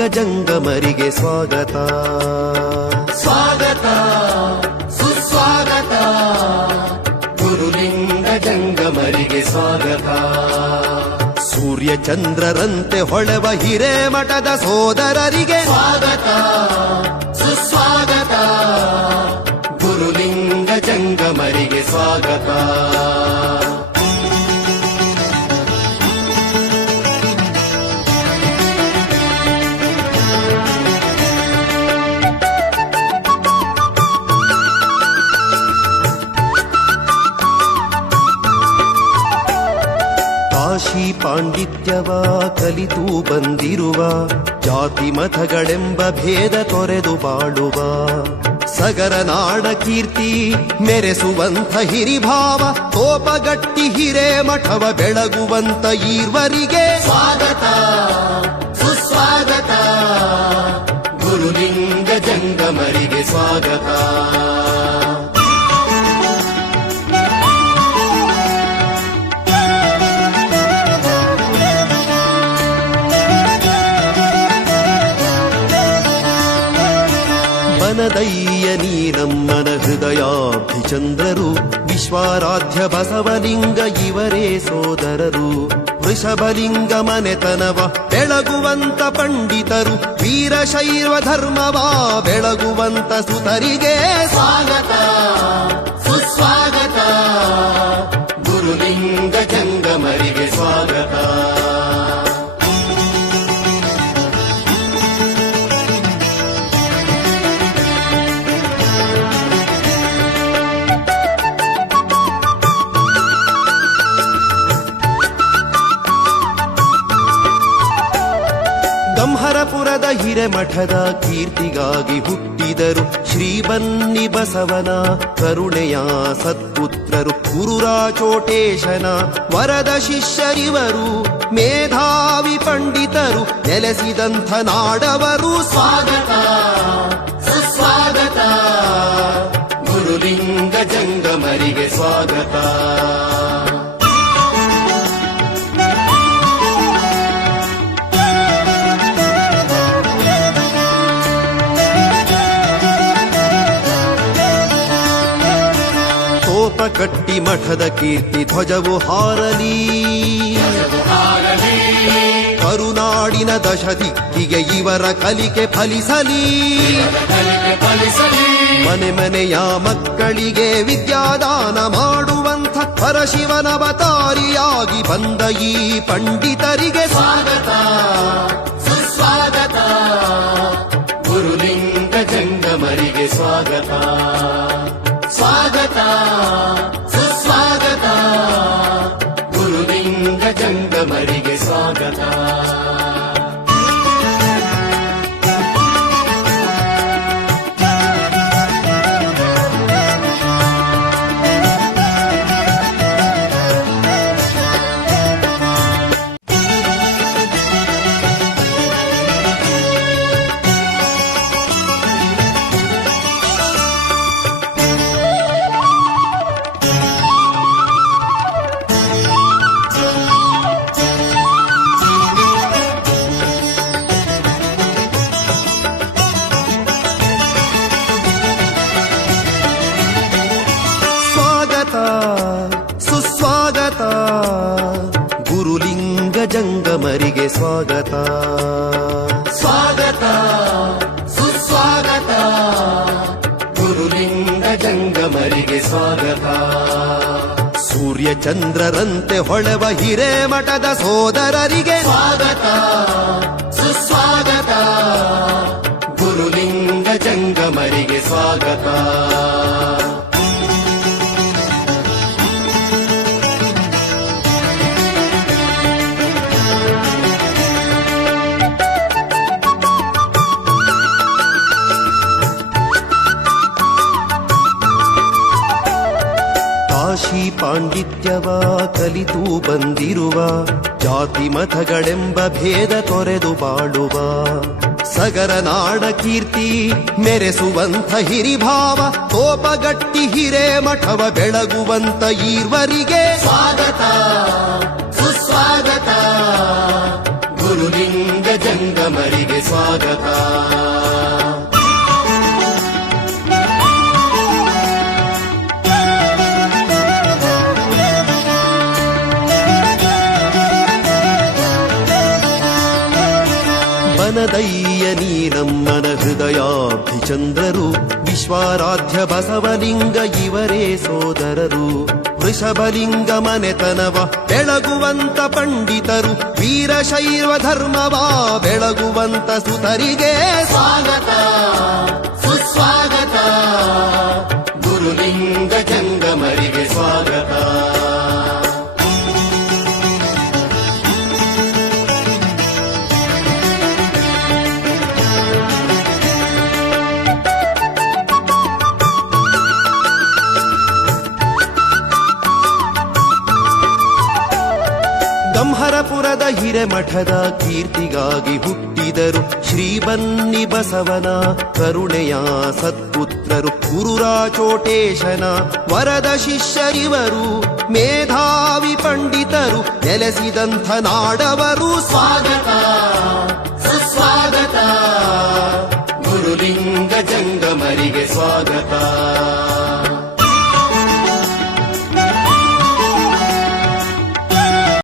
ಗುರುಲಿಂಗ ಜಂಗಮರಿಗೆ ಸ್ವಾಗತ ಸ್ವಾಗತ ಸುಸ್ವಾಗತ ಗುರುಲಿಂಗ ಜಂಗಮರಿಗೆ ಸ್ವಾಗತ. ಸೂರ್ಯ ಚಂದ್ರರಂತೆ ಹೊಳೆವ ಹಿರೇಮಠದ ಸೋದರರಿಗೆ ಸ್ವಾಗತ ಸುಸ್ವಾಗತ ಗುರುಲಿಂಗ ಜಂಗಮರಿಗೆ ಸ್ವಾಗತ. ಕಾಶಿ ಪಾಂಡಿತ್ಯವ ಕಲಿತು ಬಂದಿರುವ ಜಾತಿ ಮತಗಳೆಂಬ ಭೇದ ತೊರೆದು ಬಾಳುವ ಸಗರ ನಾಡ ಕೀರ್ತಿ ಮೆರೆಸುವಂಥ ಹಿರಿಭಾವ ಕೋಪಗಟ್ಟಿ ಹಿರೇಮಠವ ಬೆಳಗುವಂತ ಈರ್ವರಿಗೆ ಸ್ವಾಗತ ಸುಸ್ವಾಗತ ಗುರುಲಿಂಗ ಜಂಗಮರಿಗೆ ಸ್ವಾಗತ. ಬನದಯ್ಯ ನೀ ನಮ್ಮನ ಹೃದಯಾಭಿಚಂದ್ರರು ವಿಶ್ವಾರಾಧ್ಯ ಬಸವಲಿಂಗ ಇವರೇ ಸೋದರರು. ವೃಷಭಲಿಂಗ ಮನೆತನವ ಬೆಳಗುವಂತ ಪಂಡಿತರು ವೀರಶೈವ ಧರ್ಮವ ಬೆಳಗುವಂತ ಸುತರಿಗೆ ಸ್ವಾಗತ ಸುಸ್ವಾಗತ ಗುರುಲಿಂಗ ಜಂಗಮರಿಗೆ ಸ್ವಾಗತ. ಗಂಹರಪುರದ ಹಿರೇಮಠದ ಕೀರ್ತಿಗಾಗಿ ಹುಟ್ಟಿದರು ಶ್ರೀ ಬನ್ನಿ ಬಸವನ ಕರುಣೆಯ ಸತ್ಪುತ್ರರು. ಗುರುರಾಚೋಟೇಶನ ವರದ ಶಿಷ್ಯರಿವರು ಮೇಧಾವಿ ಪಂಡಿತರು ನೆಲೆಸಿದಂಥ ನಾಡವರು. ಸ್ವಾಗತ ಸುಸ್ವಾಗತ ಗುರುಲಿಂಗ ಜಂಗಮರಿಗೆ ಸ್ವಾಗತ. ಕಟ್ಟಿ ಮಠದ ಕೀರ್ತಿ ಧ್ವಜವು ಹಾರಲಿ ಕರುನಾಡಿನ ದಶ ದಿಕ್ಕಿಗೆ ಇವರ ಕಲಿಕೆ ಫಲಿಸಲಿ. ಮನೆ ಮನೆಯ ಮಕ್ಕಳಿಗೆ ವಿದ್ಯಾದಾನ ಮಾಡುವಂಥ ಪರಶಿವನವತಾರಿಯಾಗಿ ಬಂದ ಈ ಪಂಡಿತರಿಗೆ ಸ್ವಾಗತ ಸುಸ್ವಾಗತ ಗುರುಲಿಂಗ ಜಂಗಮರಿಗೆ ಸ್ವಾಗತ. ಸ್ವಾಗತ ಸುಸ್ವಾಗತ ಗುರುಲಿಂಗ ಜಂಗಮರಿಗೆ ಸ್ವಾಗತ. ಸುಸ್ವಾಗತ ಗುರುಲಿಂಗ ಜಂಗಮರಿಗೆ ಸ್ವಾಗತ. ಸ್ವಾಗತ ಸುಸ್ವಾಗತ ಗುರುಲಿಂಗ ಜಂಗಮರಿಗೆ ಸ್ವಾಗತ. ಸೂರ್ಯ ಚಂದ್ರರಂತೆ ಹೊಳೆವ ಹಿರೇಮಠದ ಸೋದರರಿಗೆ ಸ್ವಾಗತ ಸುಸ್ವಾಗತ ಗುರುಲಿಂಗ ಜಂಗಮರಿಗೆ ಸ್ವಾಗತ. ಕಾಶಿ ಪಾಂಡಿತ್ಯವ ಕಲಿತು ಬಂದಿರುವ ಜಾತಿ ಮತಗಳೆಂಬ ಭೇದ ತೊರೆದು ಬಾಳುವ ಸಗರ ನಾಡ ಕೀರ್ತಿ ಮೆರೆಸುವಂಥ ಹಿರಿಭಾವ ಕೋಪಗಟ್ಟಿ ಹಿರೇಮಠವ ಬೆಳಗುವಂತ ಈರ್ವರಿಗೆ ಸ್ವಾಗತ ಸುಸ್ವಾಗತ ಗುರುಲಿಂಗ ಜಂಗಮರಿಗೆ ಜಂಗಮರಿಗೆ ಸ್ವಾಗತ. ಬನದಯ್ಯ ನೀ ನಮ್ಮನ ಹೃದಯಾಬ್ಧಿಚಂದ್ರರು, ವಿಶ್ವಾರಾಧ್ಯ ಬಸವಲಿಂಗ ಇವರೇ ಸೋದರರು. ವೃಷಭಲಿಂಗ ಮನೆತನವ ಬೆಳಗುವಂತ ಪಂಡಿತರು, ವೀರಶೈವ ಧರ್ಮವ ಬೆಳಗುವಂತ ಸುತರಿಗೆ ಸ್ವಾಗತ ಸುಸ್ವಾಗತ. ಗುರುಲಿಂಗ ಜಂಗಮರಿಗೆ ಸ್ವಾಗತ. ಗಂಹರಪುರದ ಹಿರೇಮಠದ ಕೀರ್ತಿಗಾಗಿ ಹುಟ್ಟಿದರು ಶ್ರೀ ಬನ್ನಿ ಬಸವನ ಕರುಣೆಯ ಸತ್ಪುತ್ರರು. ಗುರುರಾಚೋಟೇಶನ ವರದ ಶಿಷ್ಯರಿವರು, ಮೇಧಾವಿ ಪಂಡಿತರು ನೆಲೆಸಿದಂಥ ನಾಡವರು. ಸ್ವಾಗತ ಸುಸ್ವಾಗತ. ಗುರುಲಿಂಗ ಜಂಗಮರಿಗೆ ಸ್ವಾಗತ.